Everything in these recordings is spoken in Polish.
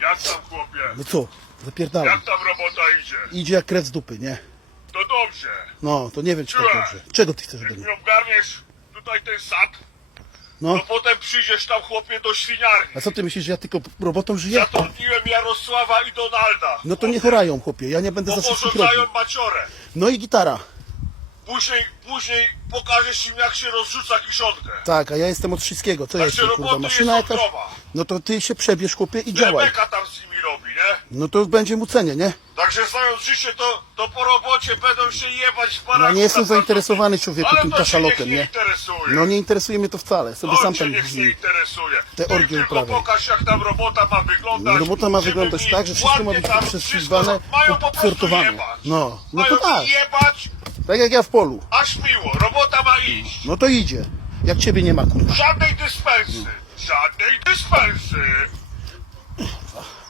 Jak tam chłopie? No co? Zapierdalam. Jak tam robota idzie? Idzie jak krew z dupy, nie? To dobrze. No, to nie wiem, czy tak Słuchaj. dobrze. Czego ty chcesz ode Jak mnie? ogarniesz tutaj ten sad, No, to potem przyjdziesz tam chłopie do świniarni. a co ty myślisz, że ja tylko robotą żyję? Zatrudniłem Jarosława i Donalda. No to nie chorają, chłopie, ja nie będę za wszystkich robił. Maciorę. No i gitara. Później, później pokażesz im jak się rozrzuca kiszonkę. Tak, a ja jestem od wszystkiego. Co ja Znaczy, jestem, kurwa, roboty maszyna jest jakaś? odroba. No to ty się przebierz, chłopie, i działaj. Rebeka tam z nimi robi, nie? No to będzie mu cenie, nie? Także znając życie, to, to po robocie będą się jebać w paraku. Ja nie jestem na zainteresowany człowieku Ale tym to cię kaszalotem, nie nie? interesuje. No nie interesuje mnie to wcale, sobie To sam cię tam niech nie interesuje. Te Ty orgie tylko uprawiaj. pokaż jak tam robota ma wyglądać. No, robota ma żeby wyglądać mi tak, że wszystko ma ładnie być tam przestrzeliwane, wszystko- Mają po prostu podsortowane. jebać. No, no Mają to tak. jebać, Tak jak ja w polu. aż miło. Robota ma iść. No to idzie. Jak ciebie nie ma, kurwa. Żadnej dyspensy. Żadnej dyspensy.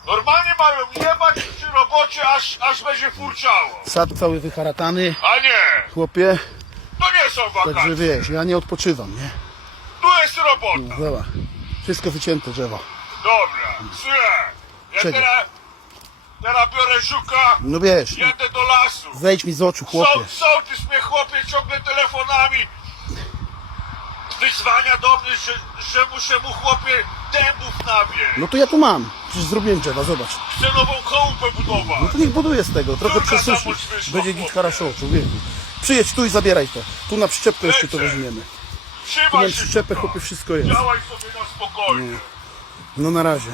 Normalnie mają jebać przy robocie, aż, aż będzie furczało. Sad cały wyharatany, A nie, chłopie. to nie są Także wakacje. wiesz, ja nie odpoczywam, nie? Tu jest robota. Zobacz. Wszystko wycięte drzewa. Dobra, słuchaj. Ja Czego? teraz, teraz biorę żuka, No wiesz, jedę do lasu. zejdź mi z oczu, chłopie. Są, sołtys mnie chłopie ciągle telefonami wyzwania do mnie, że, że muszę mu chłopie dębów nawieść. No to ja tu mam. Przecież zrobiłem drzewa, zobacz. Chcę nową chałupę budować. No to niech buduje z tego, trochę Druga przesuszy. Będzie git chłopie. haraszo. Przyjedź tu i zabieraj to. Tu na przyczepkę jeszcze to Lecę. weźmiemy. Tu Trzymaj mam się, przyczepę, chłopie, wszystko jest. działaj sobie na spokojnie. No, no na razie.